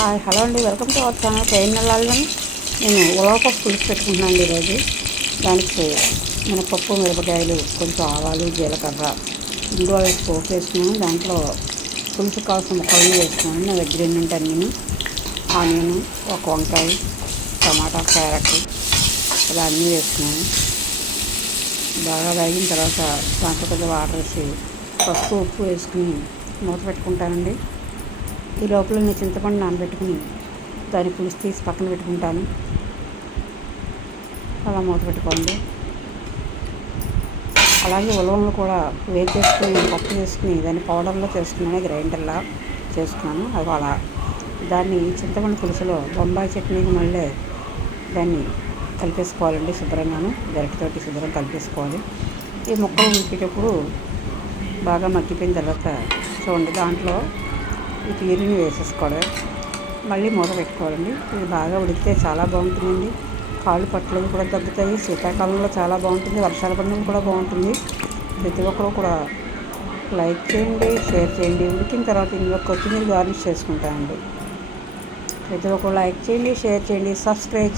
Hi hello అండి. Welcome to our channel. Train వెళ్ళాలని నేను ఉలవపప్పు పులుసు పెట్టుకుంటున్నాను అండి ఈరోజు. దానికి మినపప్పు మిరపకాయలు కొంచెం ఆవాలు జీలకర్ర ఇందులో వేసి పోపు వేసుకున్నాను. దాంట్లో పులుసు కావాల్సిన ముక్కలు వేసుకున్నాను. నా దగ్గర ఏంటంటే అన్నీ? ఆనియన్ ఒక వంకాయ టమాటా క్యారెట్ ఇలా అన్నీ వేసుకున్నాను. బాగా వేగిన తర్వాత దాంట్లో కొద్దిగా వాటర్ వేసి పసుపు ఉప్పు వేసుకుని మూత పెట్టుకుంటానండి. ఈ లోపల నేను చింతపండు నానబెట్టుకుని దాన్ని పులుసు తీసి పక్కన పెట్టుకుంటాను. అలా మూత పెట్టుకోండి. అలాగే ఉలవలు కూడా వేడి చేసుకుని పప్పు చేసుకుని దాన్ని పౌడర్లో చేసుకున్నాను గ్రైండర్లా చేసుకున్నాను. అవి అలా దాన్ని చింతపండు పులుసులో బొంబాయి చట్నీకి మళ్ళీ దాన్ని కలిపేసుకోవాలండి శుభ్రంగాను. గరిటతోటి శుభ్రం కలిపేసుకోవాలి. ఈ ముక్కలు ఉడికేటప్పుడు బాగా మగ్గిపోయిన తర్వాత చూడండి దాంట్లో ఈ తీరుని వేసేసుకోవడం. మళ్ళీ మూత పెట్టుకోవాలండి. ఇది బాగా ఉడికితే చాలా బాగుంటుందండి. కాళ్ళు పట్టలు కూడా తగ్గుతాయి శీతాకాలంలో చాలా బాగుంటుంది. వర్షాల పడినప్పుడు కూడా బాగుంటుంది. ప్రతి ఒక్కరు కూడా లైక్ చేయండి షేర్ చేయండి. ఉడికిన తర్వాత ఇందులో కొత్తిమీర గార్నిష్ చేసుకుంటానండి. ప్రతి ఒక్కరు లైక్ చేయండి షేర్ చేయండి సబ్స్క్రైబ్